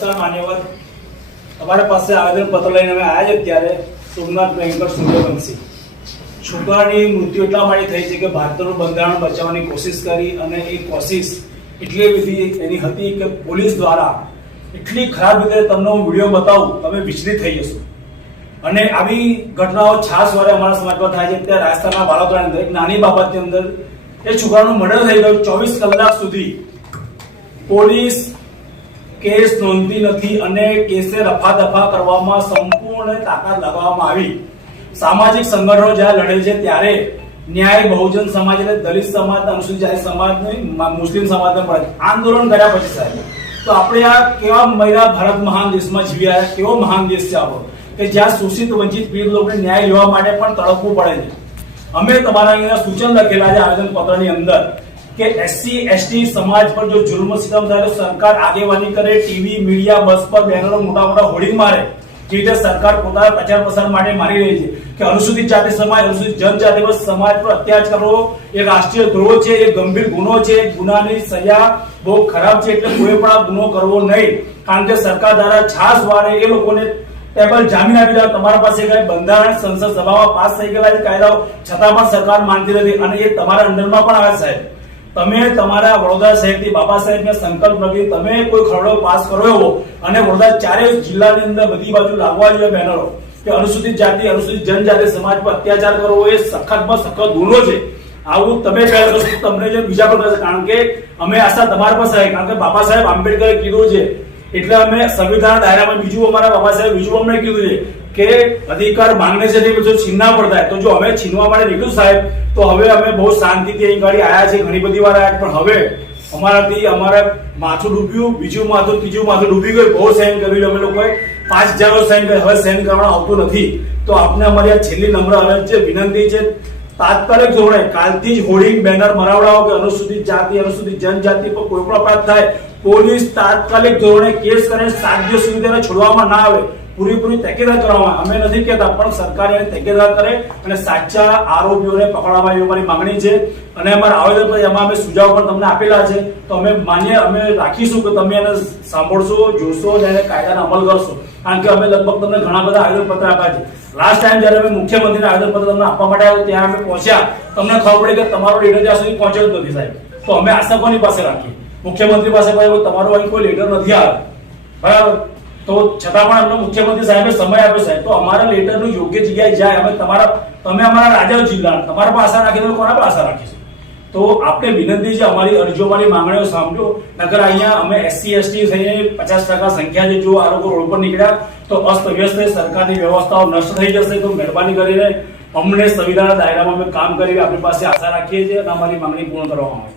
નમસ્કાર, માન્યવર. અમારા પાસે આવેદન પત્ર લઈને અમે આવ્યા છે ત્યારે સોમનાથ ભયંકર સૂર્યવંશી છોકરાની મૃત્યુ એટલા માટે થઈ છે કે ભારતનું બંધારણ બચાવવાની કોશિશ કરી અને એ કોશિશ એટલી બધી એની હતી કે પોલીસ દ્વારા એટલી ખરાબ રીતે તમને હું વીડિયો બતાવું, તમે વિચલિત થઈ જશો. અને આવી ઘટનાઓ છાસ વારે અમારા સમાજમાં થાય છે. ત્યાં રાજસ્થાનના બાળકોની અંદર, એક નાની બાબતની અંદર, એ છોકરાનું મર્ડર થઈ ગયું ચોવીસ કલાક સુધી. પોલીસ કેસ નોંધતી નથી અને કેસે રફા દફા કરવામાં સંપૂર્ણ તાકાત લગાવવામાં આવી. સામાજિક સંગઠનો જ્યારે લડે છે ત્યારે ન્યાય, બહુજન સમાજ એટલે દલિત સમાજ, અનુસૂચિત જાતિ સમાજ મુસ્લિમ સમાજને પણ આંદોલન કર્યા પછી સાહેબ. તો આપણે આ કેવા મહિલા ભારત મહાન દેશમાં જીવી આવ્યા કેવો મહાન દેશ છે આપણો કે જ્યાં શોષિત, વંચિત પીડિત લોકોને ન્યાય લેવા માટે પણ તડપવું પડે છે. અમે તમારા અહીંયા સૂચન લખેલા છે આવેદન પત્રની અંદર. કે એસસી એસટી સમાજ પર જો જુલ્મ સિતમ થાય તો સરકાર આગેવાની કરે ટીવી મીડિયા બસ પર બેનરો મોટા મોટા હોર્ડિંગ મારે. જે રીતે સરકાર પોતાના પ્રચાર પ્રસાર માટે મારી રહી છે કે અનુસૂચિત જાતિ સમાજ, અનુસૂચિત જનજાતિ પર સમાજ પર અત્યાચાર કરવો, એ રાષ્ટ્રીય દ્રોહ છે, એ ગંભીર ગુનો છે ગુનાની સજા બહુ ખરાબ છે, એટલે કોઈ પણ ગુનો કરવો નહીં. કારણ કે સરકાર દ્વારા છાસ વારે એ લોકોને ટેબલ જામીન આપી દીધા. તમારા પાસે કઈ બંધારણ સંસદ સભામાં પાસ થઈ ગયેલા છે, કાયદાઓ છતાં પણ સરકાર માનતી નથી અને એ તમારા અંડરમાં પણ આવે સાહેબ. તમે તમારા વડોદરા શહેરથી બાબા સાહેબને સંકલ્પ નથી તમે કોઈ ખરડો પાસ કરો એવો અને વડોદરા ચારે જિલ્લાની અંદર બધી બાજુ લાગવા જોઈએ બેનરો કે અનુસૂચિત જાતિ, અનુસૂચિત જનજાતિ સમાજ પર અત્યાચાર કરવો એ સખતમાં સખત ગુનો છે. આવું તમે પહેલા તમને જે બીજા પણ કારણ કે અમે આશા તમારા છે કારણ કે બાબા સાહેબ આંબેડકરે કીધું છે એટલે અમે સંવિધાન દાયરામાં બીજું અમારા બાબા સાહેબ, બીજું અમને કીધું છે કે અધિકાર માંગને છે તે બધું છીનના પડતા તો જો અમે છીનવા માટે નીકળ્યું સાહેબ, તો હવે અમે બહુ શાંતિથી અહીં ગાડી આવ્યા છે ઘણી બધી વાર આયા પણ હવે અમારાથી અમારે માથું ડૂબ્યું, બીજું માથું, ત્રીજું માથું ડૂબી ગયું. બહુ સહન કર્યું અમે લોકોએ. પાંચ હજાર સહન કર્યું. હવે સહન કરવાનું આવતું નથી. તો આપને અમારી આ છેલ્લી નમ્ર અરજ છે, વિનંતી છે, તાત્કાલિક ધોરણે કાલથી જ હોર્ડિંગ બેનર મરાવડાવો કે અનુસૂચિત જાતિ, અનુસૂચિત જનજાતિ પર કોઈ પણ અપરાધ થાય પોલીસ તાત્કાલિક ધોરણે કેસ કરે સાત દિવસ સુધી તેને છોડવામાં ના આવે, પૂરેપૂરી તકેદાર કરવામાં અમે નથી કહેતા, પણ સરકાર એને તકેદાર કરે અને સાચા આરોપીઓને પકડવામાં એવી અમારી માંગણી છે. અને અમારા આવેદન પર એમાં અમે સુઝાવ પણ તમને આપેલા છે. તો અમે માન્ય, અમે રાખીશું કે તમે એને સાંભળશો, જોશો અને એને કાયદાનો અમલ કરશો. કારણ કે અમે લગભગ તમને ઘણા બધા આવેદન પત્ર આપ્યા છે. લાસ્ટ ટાઈમ જ્યારે અમે મુખ્યમંત્રીને આવેદન પત્ર તમને આપવા માટે આવ્યા ત્યાં અમે પહોંચ્યા. તમને ખબર પડી કે તમારો લીડર ત્યાં સુધી પહોંચ્યો જ નથી સાહેબ. તો અમે આશા કોની પાસે રાખીએ? મુખ્યમંત્રી પાસે ભાઈ તમારો અહીં કોઈ લેટર નથી આવ્યો. બરાબર? તો છતાં પણ અમને મુખ્યમંત્રી સાહેબે સમય આપ્યો સાહેબ. તો અમારા લેટરનું યોગ્ય જગ્યાએ જાય. અમે તમારા, તમે અમારા રાજા જિલ્લા, તમારા પર આશા રાખી રાખીને કોના પર આશા રાખીશું તો આપણે વિનંતી છે, અમારી અરજીઓ, અમારી માંગણીઓ સાંભળો. નકર અહીંયા અમે એસસી એસટી થઈને પચાસ ટકા સંખ્યા છે જો આ રોડ પર નીકળ્યા, તો અસ્ત વ્યસ્ત સરકારની વ્યવસ્થાઓ નષ્ટ થઈ જશે, તો મહેરબાની કરીને અમને સંવિધાનના દાયરામાં અમે કામ કરીને આપણી પાસે આશા રાખીએ છીએ અને અમારી માંગણી પૂર્ણ કરવામાં આવે.